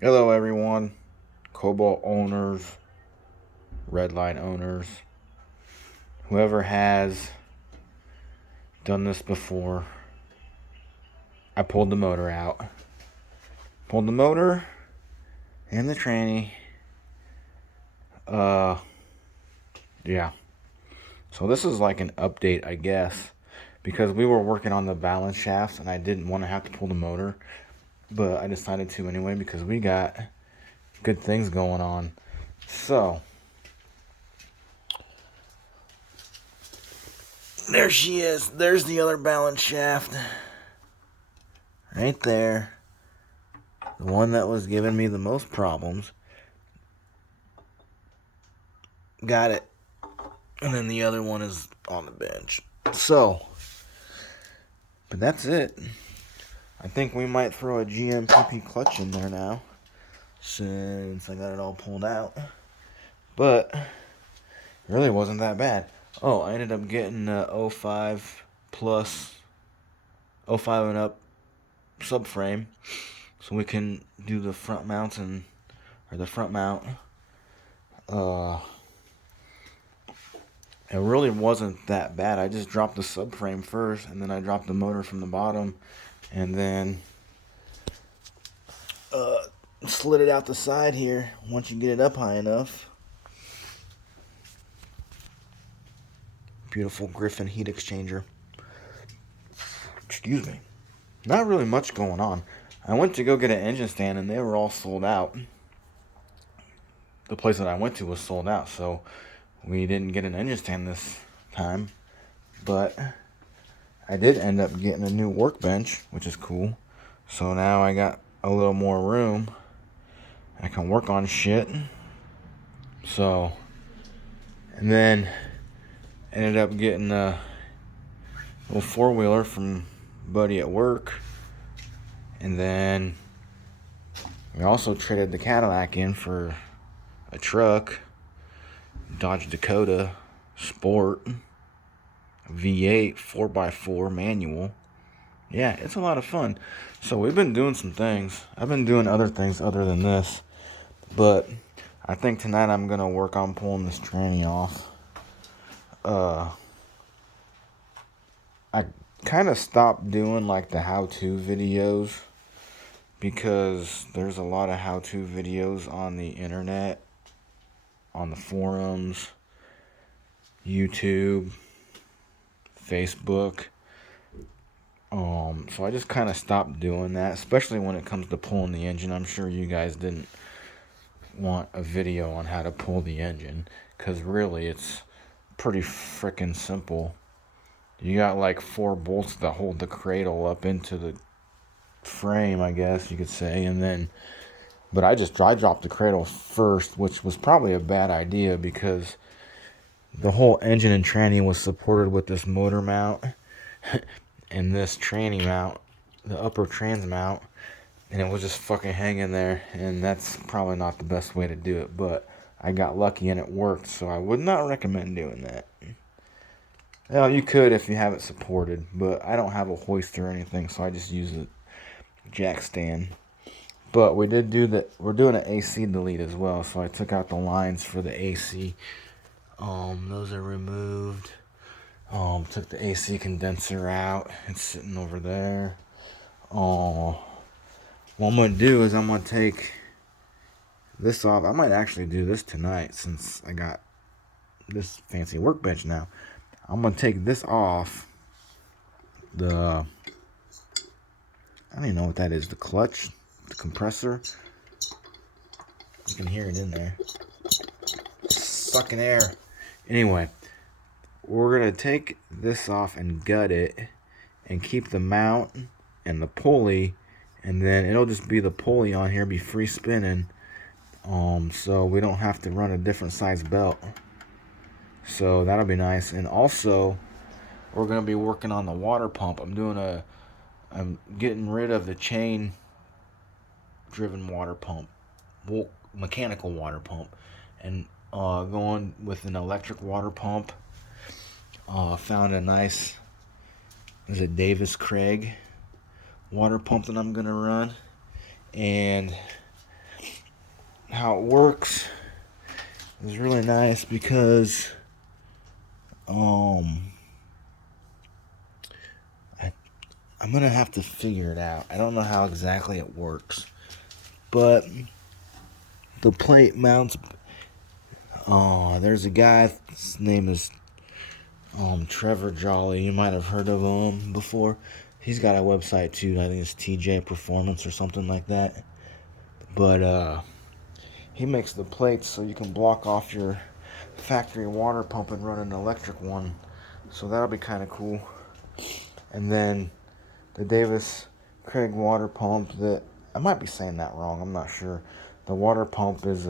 Hello, everyone. Cobalt owners, Redline owners, whoever has done this before. I pulled the motor out. Pulled the motor and the tranny. Uh, yeah. So this is like an update, I guess, because we were working on the balance shafts and I didn't want to have to pull the motor, but I decided to anyway because we got good things going on. So, there she is. There's the other balance shaft. Right there. The one that was giving me the most problems. Got it. And then the other one is on the bench. So, but that's it. I think we might throw a GMPP clutch in there now, since I got it all pulled out. But it really wasn't that bad. Oh, I ended up getting a 05 plus, 05 and up subframe, so we can do the front mounts or the front mount. It really wasn't that bad. I just dropped the subframe first, and then I dropped the motor from the bottom, and then slid it out the side here once you get it up high enough. Beautiful Griffin heat exchanger. Excuse me. Not really much going on. I went to go get an engine stand, and they were all sold out. The place that I went to was sold out, so we didn't get an engine stand this time. But I did end up getting a new workbench, which is cool. So now I got a little more room. I can work on shit. So, and then ended up getting a little four-wheeler from buddy at work. And then we also traded the Cadillac in for a truck. Dodge Dakota Sport V8 4x4 manual. Yeah, it's a lot of fun. So we've been doing some things. I've been doing other things other than this. But I think tonight I'm going to work on pulling this tranny off. I kind of stopped doing like the how-to videos because there's a lot of how-to videos on the internet, on the forums, YouTube, Facebook. So I just kind of stopped doing that, especially when it comes to pulling the engine. I'm sure you guys didn't want a video on how to pull the engine, because really it's pretty freaking simple. You got like 4 bolts that hold the cradle up into the frame, I guess you could say, and then but I dropped the cradle first, which was probably a bad idea because the whole engine and tranny was supported with this motor mount and this tranny mount, the upper trans mount, and it was just fucking hanging there, and that's probably not the best way to do it, but I got lucky and it worked, so I would not recommend doing that. Well, you could if you have it supported, but I don't have a hoist or anything, so I just use a jack stand. But we did do that. We're doing an AC delete as well, so I took out the lines for the AC. Those are removed. Took the AC condenser out. It's sitting over there. What I'm gonna do is I'm gonna take this off. I might actually do this tonight since I got this fancy workbench now. I'm gonna take this off. I don't even know what that is. The clutch, the compressor. You can hear it in there. Sucking air. Anyway, we're going to take this off and gut it and keep the mount and the pulley, and then it'll just be the pulley on here, be free spinning, so we don't have to run a different size belt. So that'll be nice. And also, we're going to be working on the water pump. I'm getting rid of the chain driven water pump, mechanical water pump, and going with an electric water pump. Found a nice, is it Davis Craig water pump that I'm gonna run, and how it works is really nice because I'm gonna have to figure it out. I don't know how exactly it works, but the plate mounts. There's a guy. His name is Trevor Jolly. You might have heard of him before. He's got a website too. I think it's TJ Performance or something like that. But he makes the plates so you can block off your factory water pump and run an electric one. So that'll be kind of cool. And then the Davis Craig water pump, that I might be saying that wrong. I'm not sure. The water pump is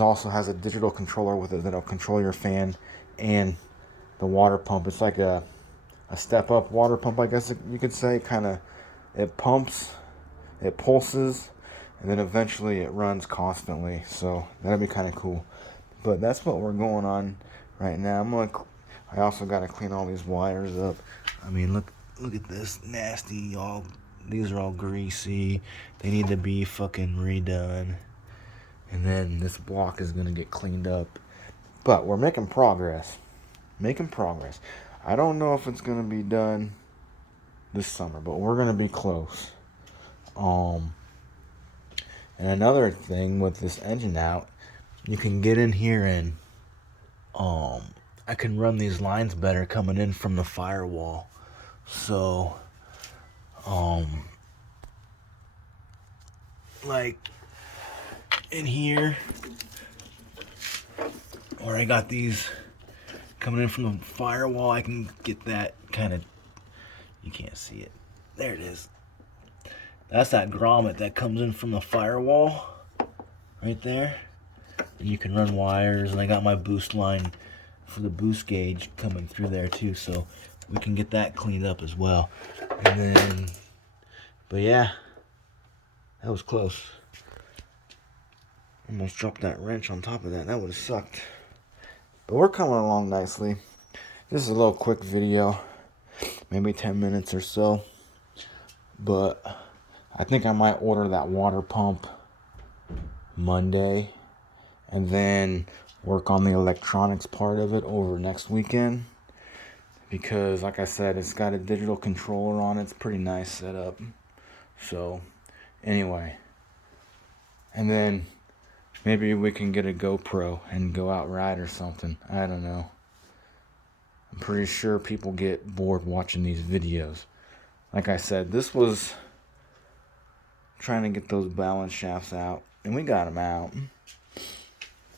also has a digital controller with it that'll control your fan and the water pump. It's like a step up water pump, I guess you could say. Kind of, it pumps, it pulses, and then eventually it runs constantly. So that'd be kind of cool. But that's what we're going on right now. I also got to clean all these wires up. I mean, look at this nasty. These are all greasy. They need to be fucking redone. And then this block is gonna get cleaned up. But we're making progress. I don't know if it's gonna be done this summer, but we're gonna be close. And another thing with this engine out, you can get in here and I can run these lines better coming in from the firewall. So like in here where I got these coming in from the firewall, I can get that kind of, you can't see it. There it is. That's that grommet that comes in from the firewall right there. And you can run wires, and I got my boost line for the boost gauge coming through there too, so we can get that cleaned up as well. And then, but yeah, that was close. Almost dropped that wrench on top of that. That would have sucked. But we're coming along nicely. This is a little quick video, maybe 10 minutes or so. But I think I might order that water pump Monday and then work on the electronics part of it over next weekend. Because like I said, it's got a digital controller on it. It's pretty nice setup. So anyway, and then maybe we can get a GoPro and go out ride or something. I don't know. I'm pretty sure people get bored watching these videos. Like I said, this was trying to get those balance shafts out, and we got them out.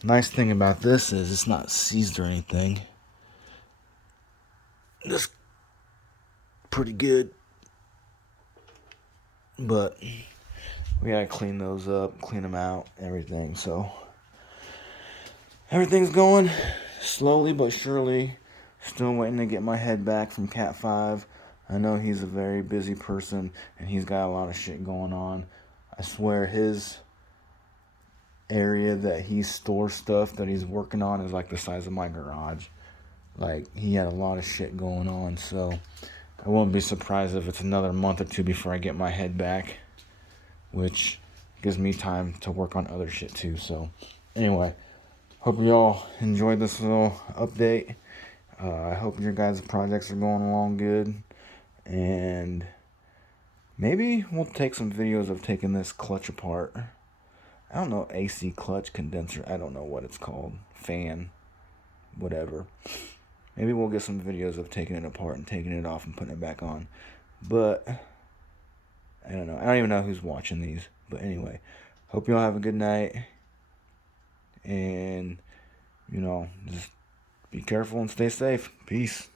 Nice thing about this is it's not seized or anything. Just pretty good. But we gotta clean those up, clean them out, everything. So everything's going slowly but surely. Still waiting to get my head back from Cat 5. I know he's a very busy person and he's got a lot of shit going on. I swear his area that he stores stuff that he's working on is like the size of my garage. Like, he had a lot of shit going on, so I won't be surprised if it's another month or two before I get my head back, which gives me time to work on other shit too. So anyway, hope you all enjoyed this little update. I hope your guys' projects are going along good, and maybe we'll take some videos of taking this clutch apart. I don't know, AC clutch, condenser, I don't know what it's called, fan, whatever. Maybe we'll get some videos of taking it apart and taking it off and putting it back on. But I don't know. I don't even know who's watching these. But anyway, hope y'all have a good night. And, just be careful and stay safe. Peace.